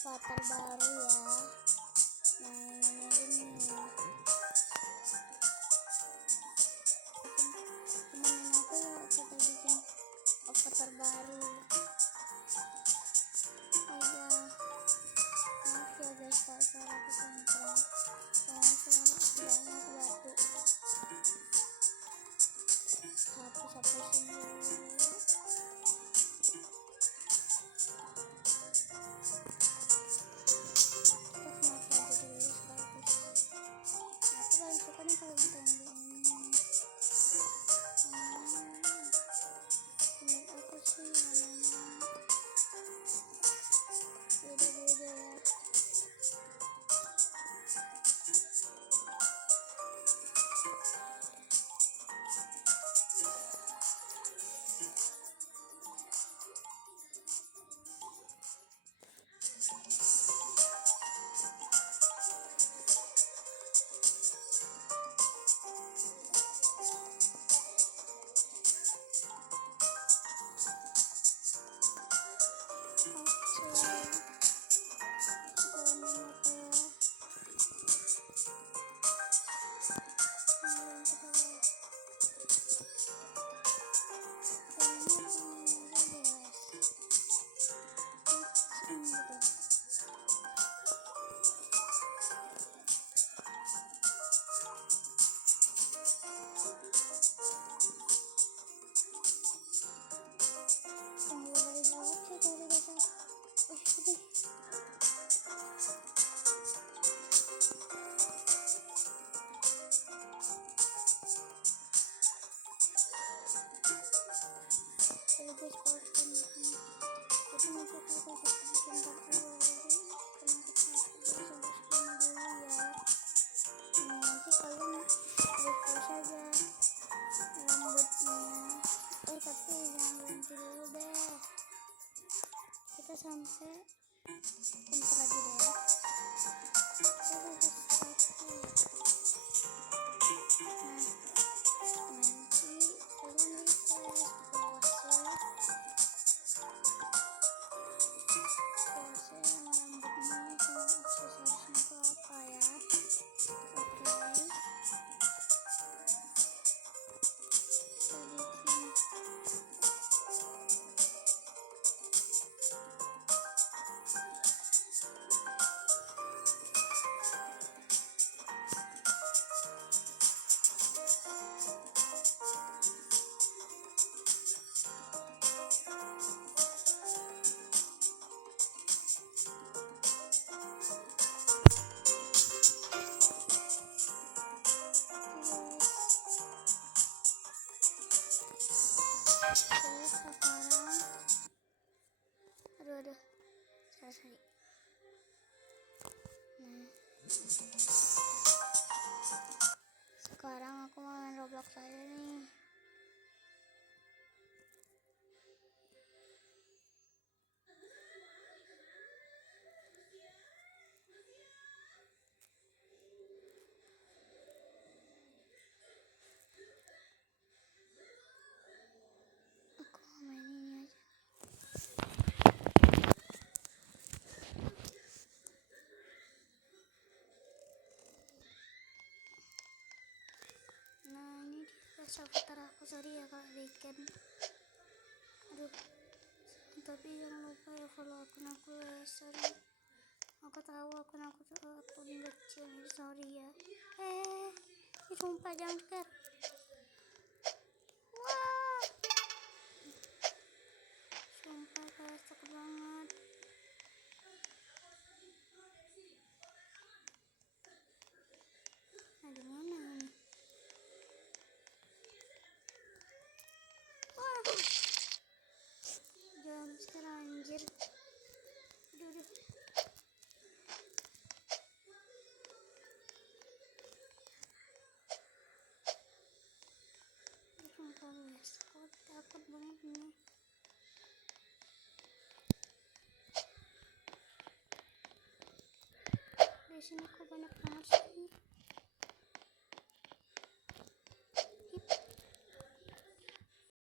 avatar baru ya. Nah ini temenin aku yuk, kita bikin avatar baru. Oh ya, maaf ya guys kalau suara aku kencang, soalnya sedangnya aku batuk. Hapus ini dulu. Sampai bentar lagi deh ya. Sekarang aduh sorry. Nah, sekarang aku mau main Roblox aja nih. Avatar aku, sorry ya kak bikin. Aduh, tapi jangan lupa ya follow akun aku ya, sorry. Aku tahu akun aku tuh akun kecil, sorry ya. Sumpah jangan scare. Wah, sumpah guys takut banget. Nah gimana ini? Jangan scare anjir. Aduh. Sumpah guys, aku takut banget ini. Di sini kok banyak banget sih.